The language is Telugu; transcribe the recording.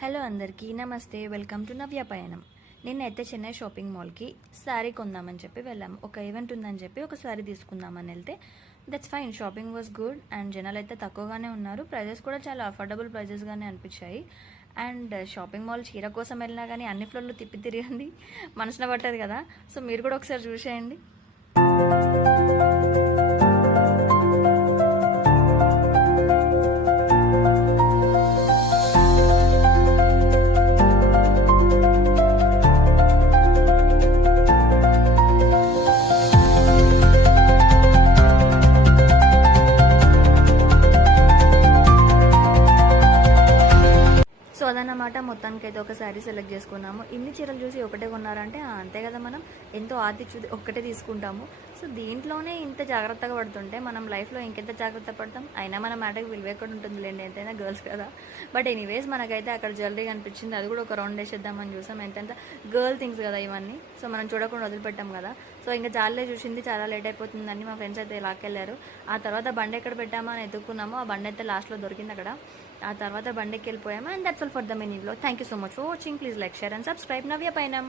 హలో అందరికీ నమస్తే. వెల్కమ్ టు నవ్య పయనం. నిన్నైతే చెన్నై షాపింగ్ మాల్కి శారీ కొందామని చెప్పి వెళ్ళాము. ఒక ఈవెంట్ ఉందని చెప్పి ఒక శారీ తీసుకుందామని వెళ్తే that's fine. Shopping was good and జనాలు అయితే తక్కువగానే ఉన్నారు. ప్రైజెస్ కూడా చాలా అఫోర్డబుల్ ప్రైజెస్గానే అనిపించాయి. అండ్ షాపింగ్ మాల్ చీర కోసం వెళ్ళినా కానీ అన్ని ఫ్లోర్లు తిప్పి తిరిగింది మనసున పట్టదు కదా. సో మీరు కూడా ఒకసారి చూసేయండి. సో అదన్నమాట. మొత్తానికైతే ఒక శారీ సెలెక్ట్ చేసుకున్నాము. ఇన్ని చీరలు చూసి ఒకటే కొన్నారంటే అంతే కదా, మనం ఎంతో ఆతిథ్యం ఒక్కటే తీసుకుంటాము. సో దీంట్లోనే ఇంత జాగ్రత్తగా పడుతుంటే మనం లైఫ్లో ఇంకెంత జాగ్రత్త పడతాం. అయినా మన మాటకి విలువ ఎక్కడ ఉంటుంది లేండి, ఎంతైనా గర్ల్స్ కదా. బట్ ఎనీవేస్ మనకైతే అక్కడ జ్యువెలరీ కనిపించింది. అది కూడా ఒక రౌండ్ వేసేద్దామని చూసాం. ఎంతెంత గర్ల్ థింగ్స్ కదా ఇవన్నీ. సో మనం చూడకుండా వదిలిపెట్టాం కదా. సో ఇంకా చాలే చూసింది, చాలా లేట్ అయిపోతుందని మా ఫ్రెండ్స్ అయితే లాక్కెళ్ళారు. ఆ తర్వాత బండి ఎక్కడ పెట్టామో అని ఎత్తుక్కున్నాము. ఆ బండి అయితే లాస్ట్లో దొరికింది అక్కడ. ఆ తర్వాత బండికి వెళ్ళిపోయాము. And that's all for the mini vlog. Thank you so much for watching. Please like, share and subscribe. Navya పయనం.